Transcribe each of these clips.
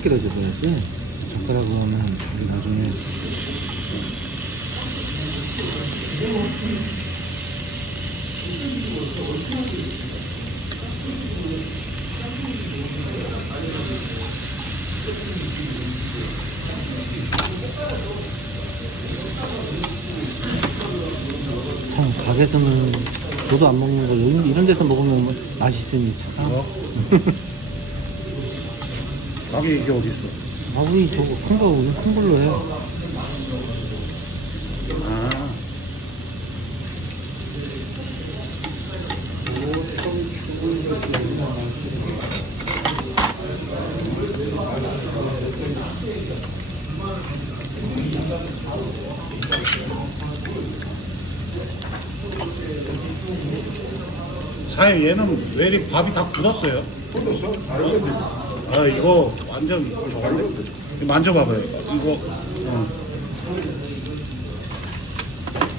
그러져 버렸지? 젓가락으로 하면 나중에 참 가게에서는 저도 안 먹는 거 이런- 이런 데서 먹으면 뭐 맛있으니 참 뭐? 가게 이게 어디 있어? 아 우리 저거 큰 거 우리 큰 걸로 해 사장님 얘는 왜 이리 밥이 다 굳었어요? 굳었어? 아 이거 완전 이거 만져봐봐요 이거 어.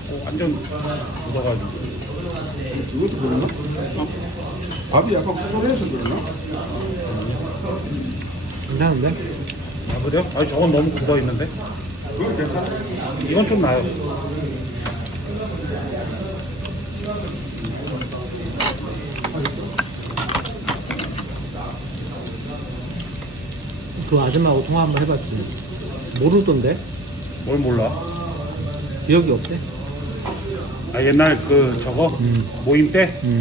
어, 완전 굳어가지고 이것도 그러나? 밥이 약간 뽀뽀해서 그러나? 괜찮은데? 아 그래요? 아니 저건 너무 굳어 있는데 그건 괜찮아. 이건 좀 나요 그 아줌마하고 통화 한번 해봤지 모르던데? 뭘 몰라 기억이 없대? 아 옛날 그 저거 음. 모임 때? 음.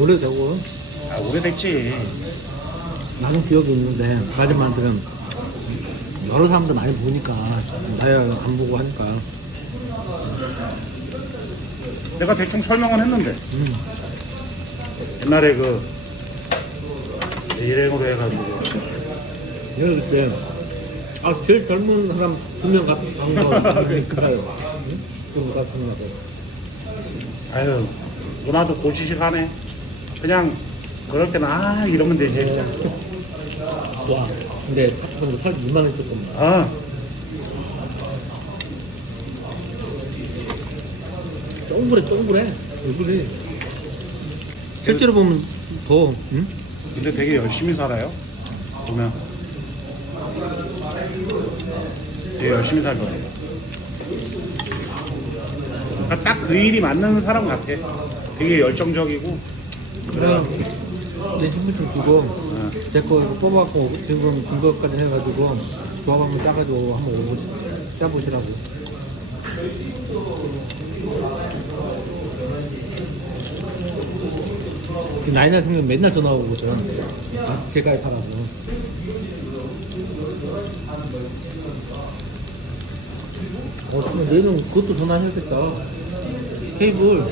오래되고 아 오래됐지 나는 기억이 있는데 그 아줌마들은 여러 사람들 많이 보니까 나야 안 보고 하니까 내가 대충 설명은 했는데 음. 옛날에 그 일행으로 해가지고. 내가 그때 아 제일 젊은 사람 두 명 같이 간거 같으니까 좀 같은 거 아유 누나도 고시식하네. 그냥 그럴 때는 아 이러면 되지. 그냥 와 근데 사실은 살 2만 원 조금. 아 동그래 동그래 얼굴이 실제로 보면 더 응? 근데 되게 열심히 살아요. 보면. 되게 열심히 살 거예요. 그러니까 딱 그 일이 맞는 사람 같아. 되게 열정적이고. 그래 내좀 주고 제거 뽑아갖고 지금 증거까지 해가지고 조합 한번 짜가지고 한번 짜보시라고. 그 나이나 생면 맨날 전화 오고 저 아, 개가입하라고 어, 너는 그것도 전화해야겠다 케이블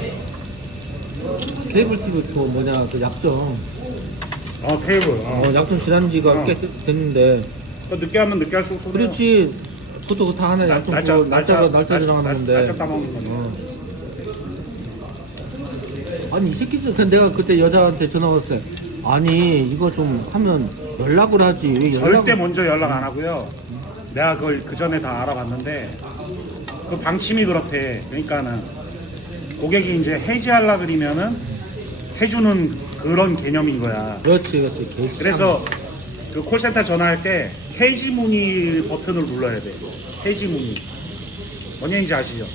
케이블 TV 그 뭐냐 그 약정 어 테이블. 어. 어, 약정 지난 지가 어. 꽤 됐는데 또 늦게 하면 늦게 할수록 손해요. 그렇지 그것도 그다 하나 약정 날짜 날짜 날짜 날- 건데 날짜 따먹는 건데. 어. 아니 이 새끼들 그 내가 그때 여자한테 전화 때 아니 이거 좀 하면 연락을 하지 왜 연락을 절대 먼저 연락 안 하고요. 내가 그걸 그 전에 다 알아봤는데 그 방침이 그렇대. 그러니까는 고객이 이제 해지하려 그러면은 해주는 그런 개념인 거야. 그렇지 그렇지 개씨. 그래서 그 콜센터 전화할 때 해지 문의 버튼을 눌러야 돼. 해지 문의. 뭔 얘기인지 아시죠?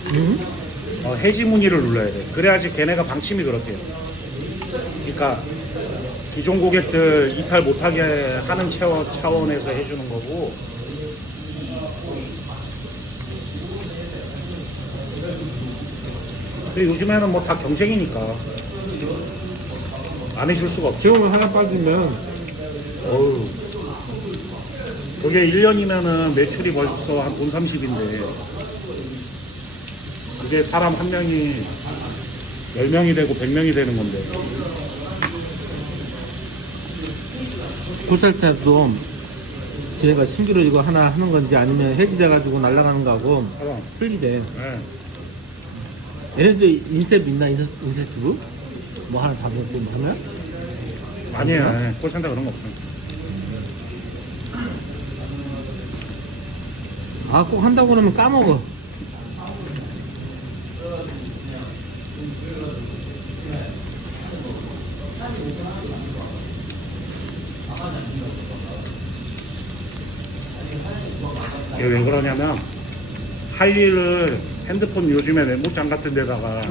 응? 어, 해지 문의를 눌러야 돼. 그래야지 걔네가 방침이 그렇대요. 그러니까 기존 고객들 이탈 못하게 하는 차원, 차원에서 해주는 거고. 근데 요즘에는 뭐 다 경쟁이니까 안 해줄 수가 없죠. 지금은 하나 빠지면 어우. 그게 1년이면은 매출이 벌써 한 돈 30인데 그게 사람 한 명이 10명이 되고 100명이 되는 건데. 콜살 때도 지네가 신규로 이거 하나 하는 건지 아니면 해지돼가지고 날아가는 거하고 사람 틀리대. 예. 얘네도 인셉 있나? 인셉, 인셉 뭐 하나 받고 뭐 하나? 아니에요. 예. 콜센터 그런 거 없어요. 아 꼭 한다고 그러면 까먹어 이게 왜 그러냐면 할 일을 핸드폰 요즘에 메모장 같은 데다가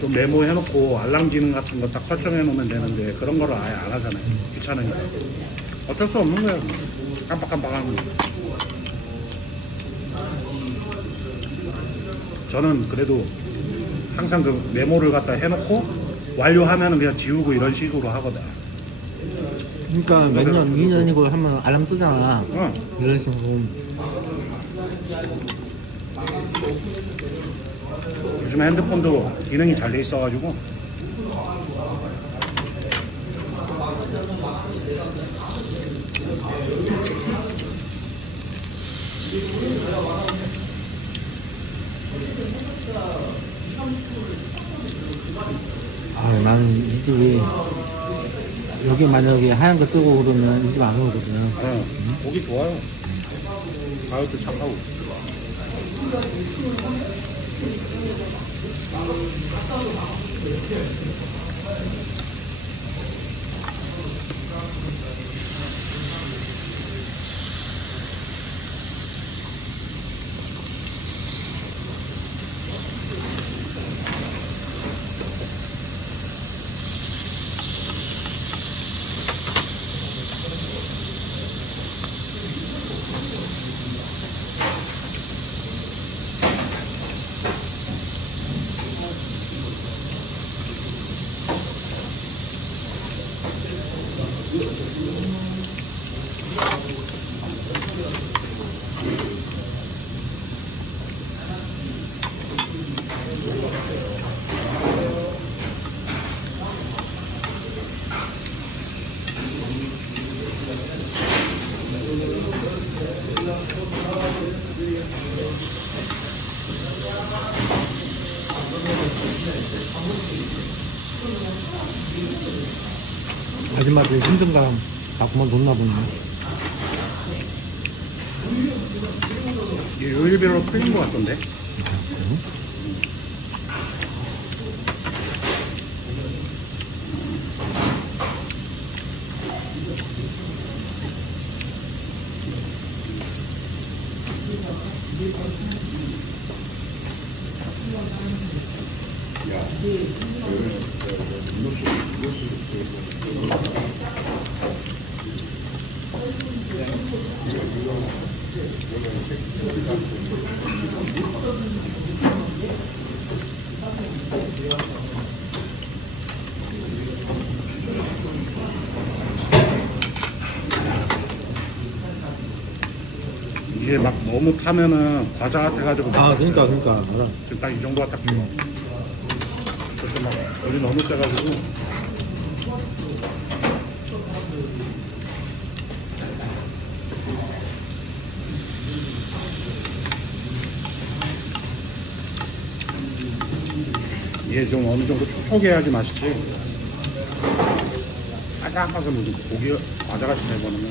좀 메모해놓고 알람 기능 같은 거 딱 설정해 놓으면 되는데 그런 거를 아예 안 하잖아요. 귀찮으니까. 어쩔 수 없는 거예요. 깜빡깜빡하는 거. 저는 그래도 항상 그 메모를 갖다 해놓고 완료하면 그냥 지우고 이런 식으로 하거든. 그러니까 몇 년, 2년이고 하면 알람 뜨잖아. 어. 이런 식으로. 요즘 핸드폰도 기능이 잘 돼 있어가지고 아 나는 이 집이 여기 만약에 하얀 거 뜨고 그러면 이 집 안 오거든 어, 보기 좋아요. 가격도 착하고. Thank you. 아줌마들 힘든 가람 자꾸만 뒀나 보네 요일별로 틀린 것 같던데. 이게 막 너무 타면은 과자 같아가지고 아 그러니까 그러니까 알아. 지금 딱 이 정도가 딱 좋아. 그래서 막 우리 너무 세가지고 이게 좀 어느 정도 촉촉해야지 맛있지. 바삭바삭 무슨 고기 과자같이 내버리면